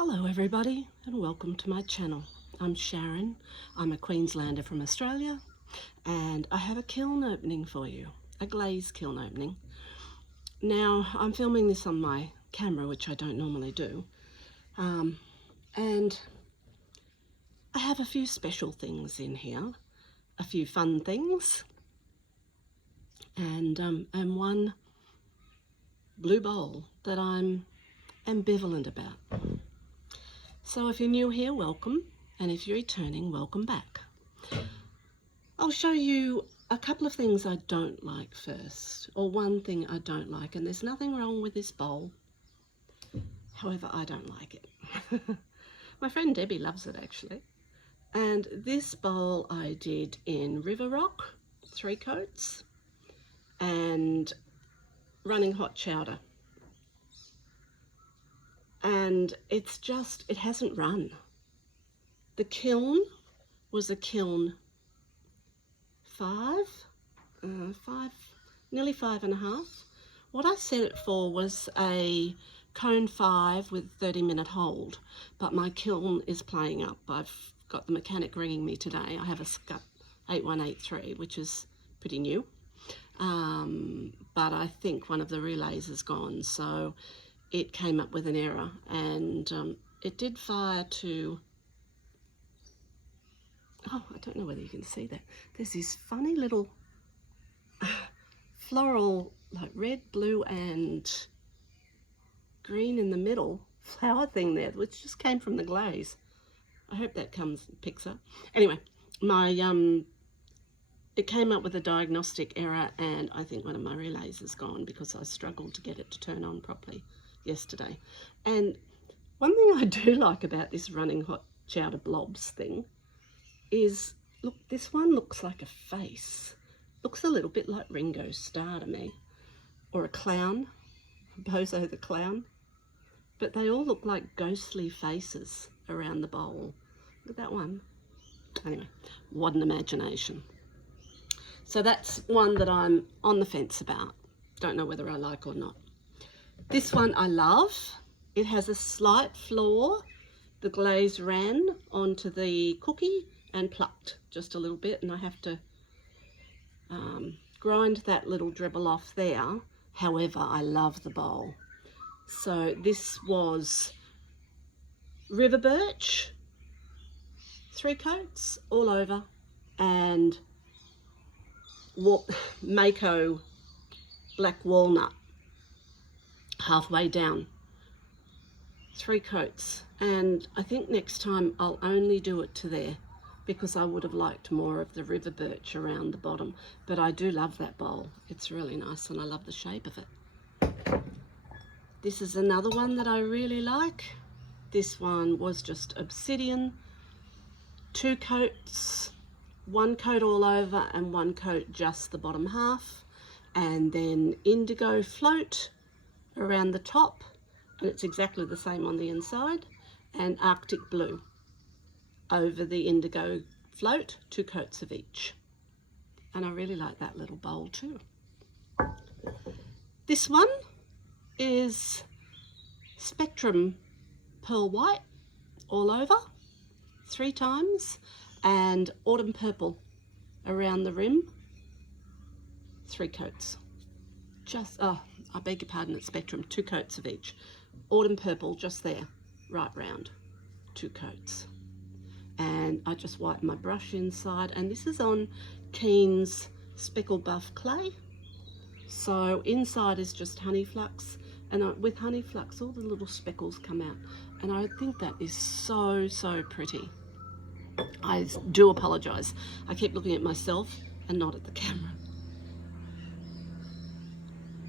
Hello everybody and welcome to my channel. I'm Sharon. I'm a Queenslander from Australia and I have a kiln opening for you, a glaze kiln opening. Now I'm filming this on my camera, which I don't normally do, and I have a few special things in here, a few fun things, and one blue bowl that I'm ambivalent about. So if you're new here, welcome, and if you're returning, welcome back. I'll show you a couple of things I don't like first, or one thing I don't like, and there's nothing wrong with this bowl. However, I don't like it. My friend Debbie loves it actually. And this bowl I did in River Rock, 3 coats, and running hot chowder. And it hasn't run. The kiln was a kiln nearly 5.5. What I set it for was a cone 5 with 30-minute hold, but my kiln is playing up. I've got the mechanic ringing me today. I have a Scut 8183, which is pretty new, but I think one of the relays is gone, so it came up with an error, and it did fire to, oh, I don't know whether you can see that. There's this funny little floral, like red, blue and green in the middle flower thing there, which just came from the glaze. I hope that picks up. Anyway, it came up with a diagnostic error, and I think one of my relays is gone because I struggled to get it to turn on properly yesterday. And one thing I do like about this running hot chowder blobs thing is, look, this one looks like a face. Looks a little bit like Ringo Starr to me, or a clown, Bozo the clown. But they all look like ghostly faces around the bowl. Look at that one. Anyway, what an imagination. So that's one that I'm on the fence about. Don't know whether I like or not. This one I love. It has a slight flaw. The glaze ran onto the cookie and plucked just a little bit, and I have to grind that little dribble off there. However, I love the bowl. So this was river birch, 3 coats all over, and Mako black walnut halfway down, 3 coats. And I think next time I'll only do it to there, because I would have liked more of the river birch around the bottom. But I do love that bowl. It's really nice and I love the shape of it. This is another one that I really like. This one was just obsidian, 2 coats, 1 coat all over and 1 coat just the bottom half, and then indigo float around the top, and it's exactly the same on the inside, and Arctic blue over the indigo float, 2 coats of each. And I really like that little bowl too. This one is Spectrum pearl white all over, 3 times, and autumn purple around the rim, 3 coats. I beg your pardon, it's Spectrum, 2 coats of each. Autumn purple just there, right round, 2 coats. And I just wipe my brush inside, and this is on Keen's Speckle Buff clay. So inside is just honey flux, and with honey flux all the little speckles come out, and I think that is so, so pretty. I do apologise. I keep looking at myself and not at the camera.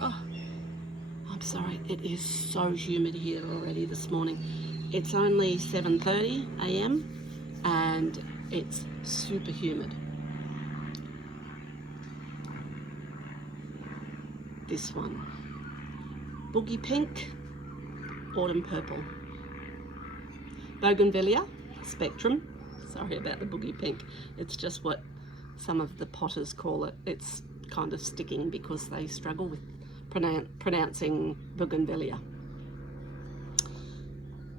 Oh, I'm sorry. It is so humid here already this morning. It's only 7:30 a.m. and it's super humid. This one, boogie pink, autumn purple, bougainvillea, Spectrum. Sorry about the boogie pink. It's just what some of the potters call it. It's kind of sticking because they struggle with pronouncing bougainvillea.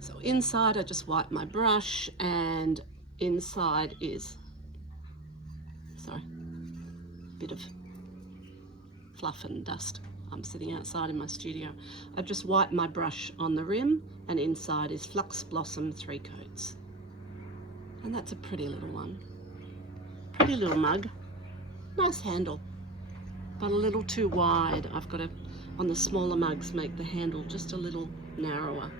So inside I just wipe my brush, and inside is, sorry, a bit of fluff and dust. I'm sitting outside in my studio. I've just wiped my brush on the rim, and inside is Flux Blossom 3 coats. And that's a pretty little one. Pretty little mug. Nice handle, but a little too wide. I've got to, on the smaller mugs, make the handle just a little narrower.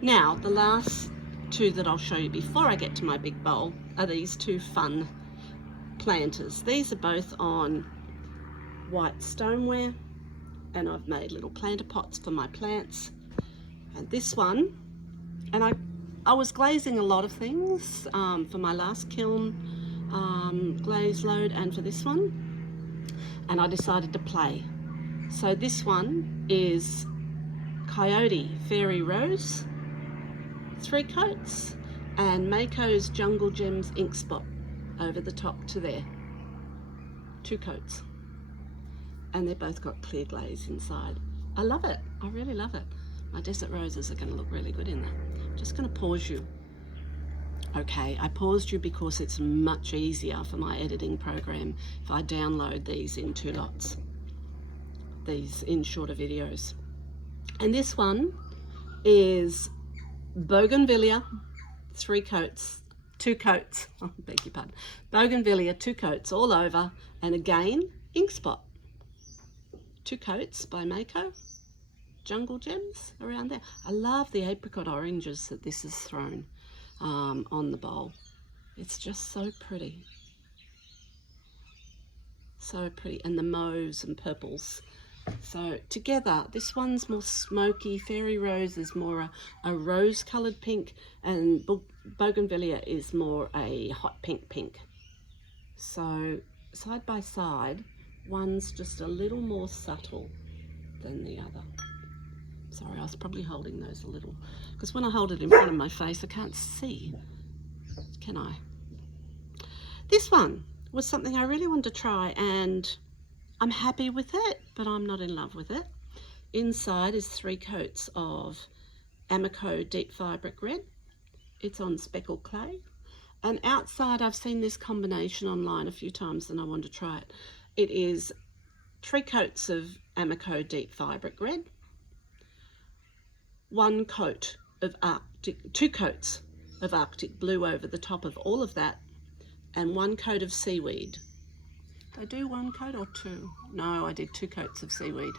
Now, the last two that I'll show you before I get to my big bowl are these two fun planters. These are both on white stoneware, and I've made little planter pots for my plants. And this one, and I was glazing a lot of things for my last kiln glaze load and for this one, and I decided to play. So this one is Coyote Fairy Rose 3 coats, and Mako's Jungle Gems Ink Spot over the top to there, 2 coats, and they've both got clear glaze inside. I love it. I really love it. My desert roses are going to look really good in there. I'm just going to pause you. Okay, I paused you because it's much easier for my editing program if I download these in 2 lots, these in shorter videos. And this one is Bougainvillea 3 coats, 2 coats, oh, beg your pardon, Bougainvillea 2 coats all over, and again, ink spot. 2 coats by Mako, Jungle Gems around there. I love the apricot oranges that this has thrown on the bowl. It's just so pretty. So pretty, and the mauves and purples. So together, this one's more smoky. Fairy Rose is more a rose-coloured pink, and Bougainvillea is more a hot pink. So side by side, one's just a little more subtle than the other. Sorry, I was probably holding those a little, because when I hold it in front of my face, I can't see, can I? This one was something I really wanted to try, and I'm happy with it, but I'm not in love with it. Inside is 3 coats of Amico Deep Fabric Red. It's on speckled clay. And outside, I've seen this combination online a few times and I wanted to try it. It is 3 coats of Amico Deep Fabric Red, 1 coat of Arctic, 2 coats of Arctic Blue over the top of all of that, and 1 coat of seaweed. Did I do 1 coat or 2? No, I did 2 coats of seaweed.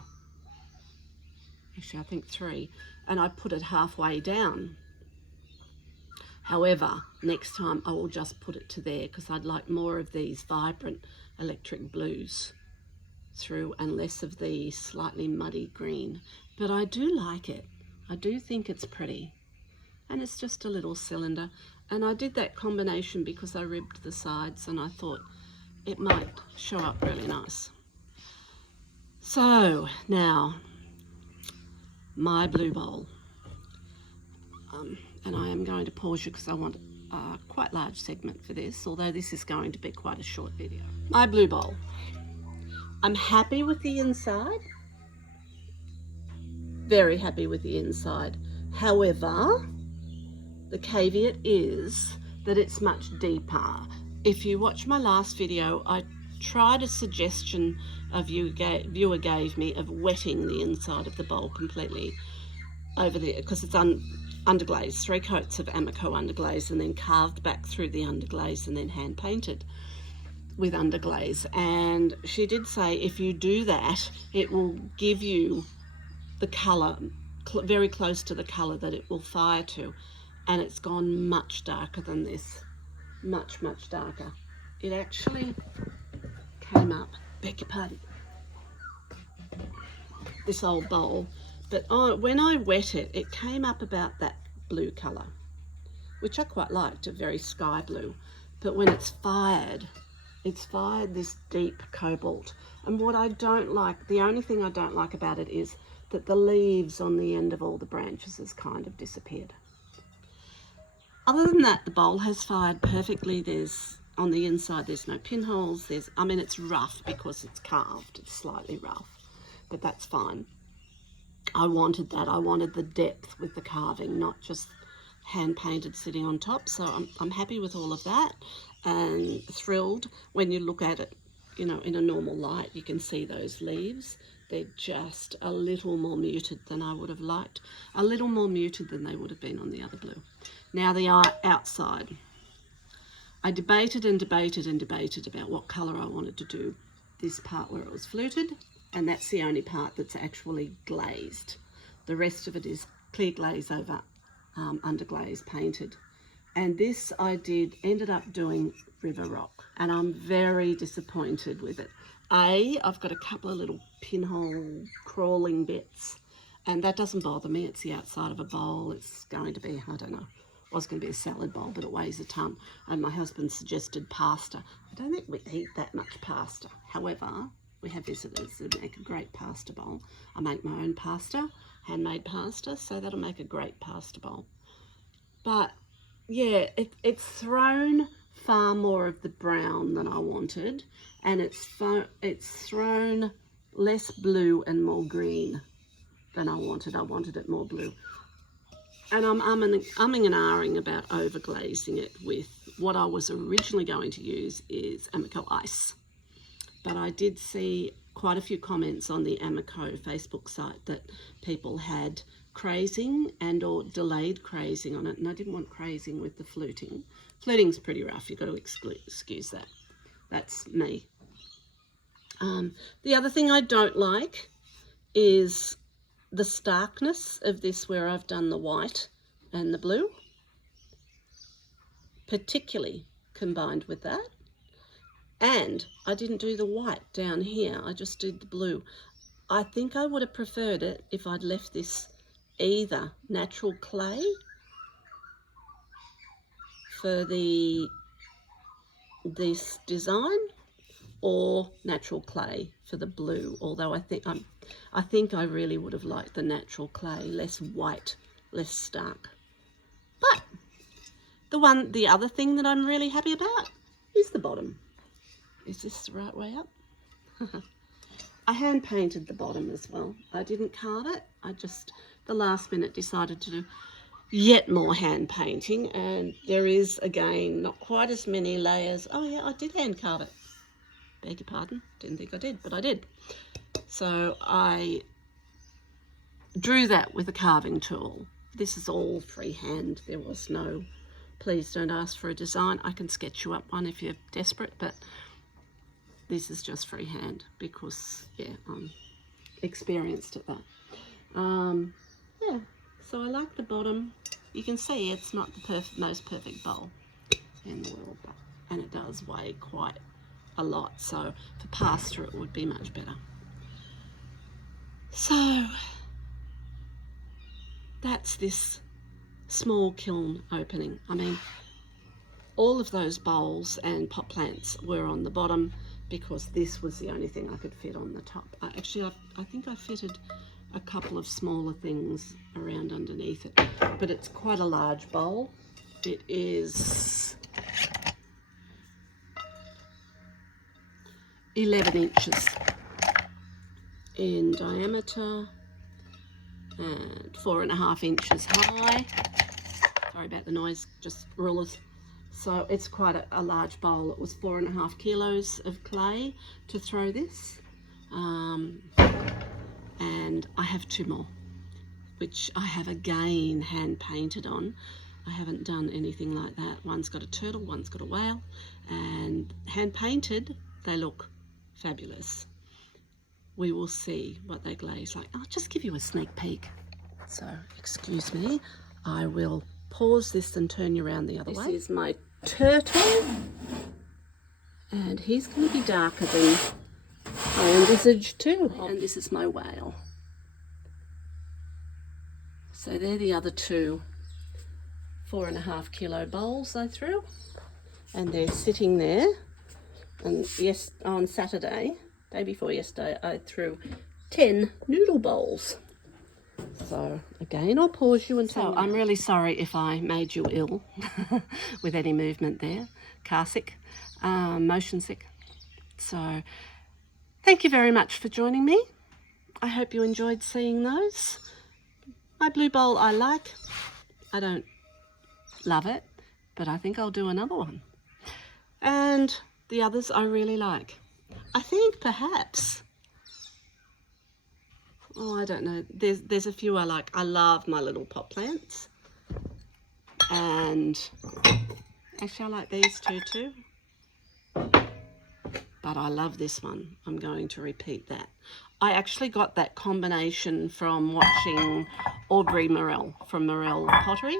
Actually, I think 3. And I put it halfway down. However, next time I will just put it to there, because I'd like more of these vibrant electric blues through and less of the slightly muddy green. But I do like it. I do think it's pretty. And it's just a little cylinder. And I did that combination because I ribbed the sides and I thought it might show up really nice. So now, my blue bowl. And I am going to pause you because I want a quite large segment for this, although this is going to be quite a short video. My blue bowl. I'm happy with the inside. Very happy with the inside. However, the caveat is that it's much deeper. If you watch my last video, I tried a suggestion a viewer gave me of wetting the inside of the bowl completely over there, because it's underglaze, 3 coats of Amico underglaze, and then carved back through the underglaze and then hand painted with underglaze. And she did say if you do that, it will give you the colour very close to the colour that it will fire to, and it's gone much darker than this, much darker. It actually came up, beg your pardon, this old bowl, but when I wet it, it came up about that blue colour, which I quite liked, a very sky blue. But when it's fired this deep cobalt. And what I don't like, the only thing I don't like about it is that the leaves on the end of all the branches has kind of disappeared. Other than that, the bowl has fired perfectly. On the inside, there's no pinholes. I mean, it's rough because it's carved. It's slightly rough, but that's fine. I wanted that. I wanted the depth with the carving, not just hand painted sitting on top, so I'm happy with all of that and thrilled. When you look at it, you know, in a normal light, you can see those leaves. They're just a little more muted than I would have liked, a little more muted than they would have been on the other blue. Now the outside, I debated and debated and debated about what colour I wanted to do this part where it was fluted, and that's the only part that's actually glazed. The rest of it is clear glaze over underglaze painted. And this I ended up doing River Rock, and I'm very disappointed with it. I've got a couple of little pinhole crawling bits, and that doesn't bother me. It's the outside of a bowl. It's going to be, I don't know, it was going to be a salad bowl, but it weighs a ton. And my husband suggested pasta. I don't think we eat that much pasta. However, we have visitors that make a great pasta bowl. I make my own pasta, handmade pasta, so that'll make a great pasta bowl. But yeah, it's thrown far more of the brown than I wanted, and it's thrown less blue and more green than I wanted. I wanted it more blue. And I'm umming and ahhing about overglazing it with what I was originally going to use is Amico Ice. But I did see quite a few comments on the Amico Facebook site that people had crazing and or delayed crazing on it, and I didn't want crazing with the fluting. Fluting's pretty rough, you've got to excuse that. That's me. The other thing I don't like is the starkness of this where I've done the white and the blue, particularly combined with that. And I didn't do the white down here, I just did the blue. I think I would have preferred it if I'd left this either natural clay for this design or natural clay for the blue, although I think I really would have liked the natural clay, less white, less stark. But the other thing that I'm really happy about is the bottom. Is this the right way up? I hand painted the bottom as well. I didn't carve it. I just, the last minute, decided to do yet more hand painting, and there is, again, not quite as many layers. Oh yeah, I did hand carve it. Beg your pardon, didn't think I did, but I did. So I drew that with a carving tool. This is all freehand. There was no, please don't ask for a design. I can sketch you up one if you're desperate, but this is just freehand because, yeah, I'm experienced at that. Yeah, so I like the bottom. You can see it's not the most perfect bowl in the world, and it does weigh quite a lot, so for pasta it would be much better. So that's this small kiln opening. I mean, all of those bowls and pot plants were on the bottom because this was the only thing I could fit on the top. I think I fitted a couple of smaller things around underneath it, but it's quite a large bowl. It is 11 inches in diameter and 4.5 inches high. Sorry about the noise, just rulers. So it's quite a large bowl. It was 4.5 kilos of clay to throw this. And I have 2 more, which I have again hand painted on. I haven't done anything like that. One's got a turtle, one's got a whale, and hand painted, they look fabulous. We will see what they glaze like. I'll just give you a sneak peek. So, excuse me, I will pause this and turn you around the other way. This is my turtle, and he's going to be darker than I envisaged too. And this is my whale. So they're the other 2 4.5 kilo bowls I threw, and they're sitting there. And yes, on Saturday, day before yesterday, I threw 10 noodle bowls. So again, I'll pause you and tell you. I'm really sorry if I made you ill with any movement there. Car sick, motion sick. So thank you very much for joining me. I hope you enjoyed seeing those. My blue bowl I like. I don't love it, but I think I'll do another one. And the others I really like. I think perhaps, oh, I don't know, there's a few I like. I love my little pot plants. And actually I like these two too. But I love this one. I'm going to repeat that. I actually got that combination from watching Aubrey Morell from Morell Pottery.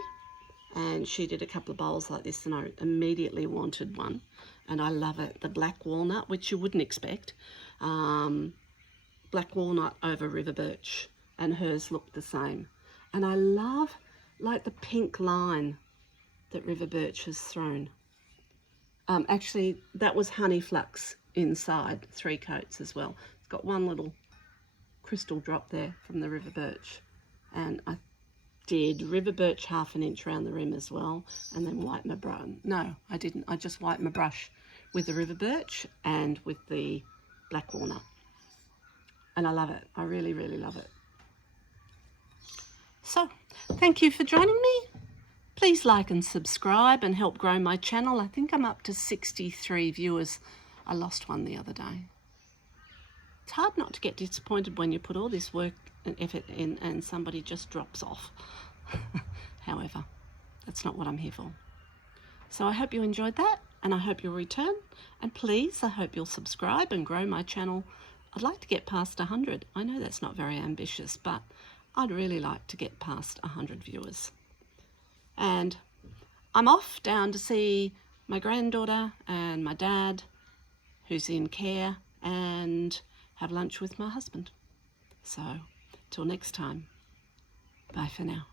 And she did a couple of bowls like this and I immediately wanted one. And I love it. The black walnut, which you wouldn't expect. Black walnut over river birch. And hers looked the same. And I love like the pink line that river birch has thrown. Actually, that was honey flux inside, 3 coats as well. It's got one little crystal drop there from the river birch. And I did river birch 1/2 inch around the rim as well, and then wiped my brush. No, I didn't. I just wiped my brush with the river birch and with the black walnut. And I love it. I really, really love it. So, thank you for joining me. Please like and subscribe and help grow my channel. I think I'm up to 63 viewers. I lost one the other day. It's hard not to get disappointed when you put all this work and effort in and somebody just drops off. However, that's not what I'm here for. So I hope you enjoyed that, and I hope you'll return. And please, I hope you'll subscribe and grow my channel. I'd like to get past 100. I know that's not very ambitious, but I'd really like to get past 100 viewers. And I'm off down to see my granddaughter and my dad, who's in care, and have lunch with my husband. So, till next time, bye for now.